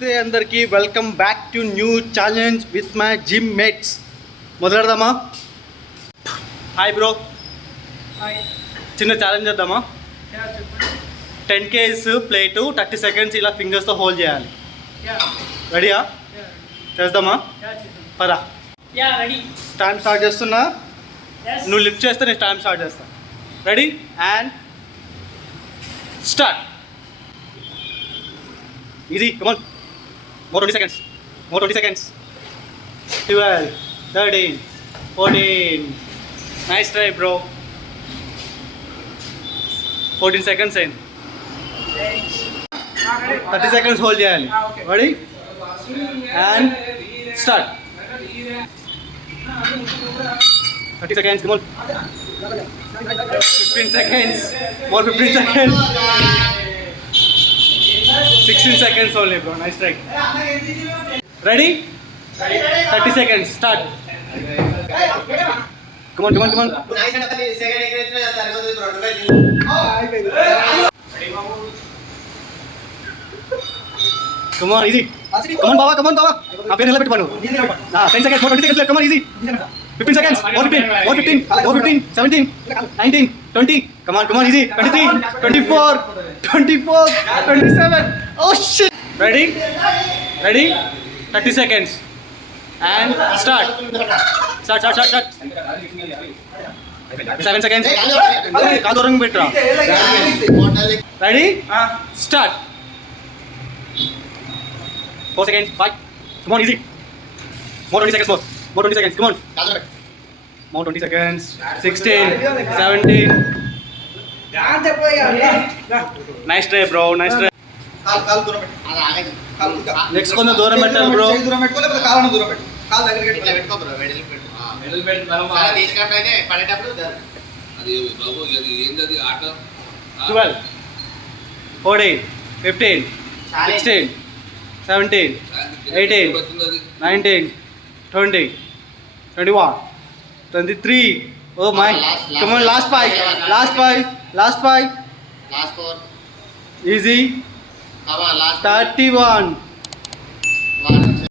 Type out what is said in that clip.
అందరికీ welcome back to new challenge with my gym mates. మొదలెడదామా? Hi bro. చిన్న challenge చేద్దామా? 10 kgs ప్లేటు 30 seconds ఇలా ఫింగర్స్తో హోల్డ్ చేయాలి. రెడీయా? చేద్దామా? పరా. స్టాండ్ స్టార్ట్ చేస్తున్నా. నువ్వు లిఫ్ట్ చేస్తే నేను స్టాండ్ స్టార్ట్ చేస్తాను. Ready and start. Easy, come on. More 20 seconds. More 20 seconds. 12, 13, 14. Nice try, bro. 14 seconds in. 30 seconds hold చేయాలి. Ready? And start. 30 seconds. Come on. 15 seconds. More 15 seconds. 16 seconds only, bro. Nice try. Ready? 30 seconds. Start. Come on, come on, come on. Come on, easy. Come on, Baba. Come on, Baba. Up here, 10 seconds. More 20 seconds left. Come on, easy. 15 seconds. More 15. More 15. More 15. 17. 19. 20. Come on, come on, easy. 23. 24. 24. 27. Oh shit. Ready? Ready? 30 seconds. And start. Start. 7 seconds. Kaal betra. Ready? Start. 4 seconds. 5. Come on, easy. More 20 seconds more. More 20 seconds. Come on. More 20 seconds. 16. 17. Nice try, bro. Nice try. Next కొంచెం దూరం పెట్టాలి బ్రో. దూరం పెట్టుకోలేదు, కాళ్ళను దూరం పెట్టు. కాళ్ళ దగ్గరికి ఇట్లా పెట్టుకో బ్రో. వెడల్ పెట్టు. వెడల్ పెట్టు మనం చాలా తీసుకుంటేనే పడేటప్పుడు అది బాబు ఇది ఏందది ఆట. 12 14 15 16 17 18 19 20 21 23. Oh my. Come on, last 5. Last 5. Last 5. Last 4. Easy. 31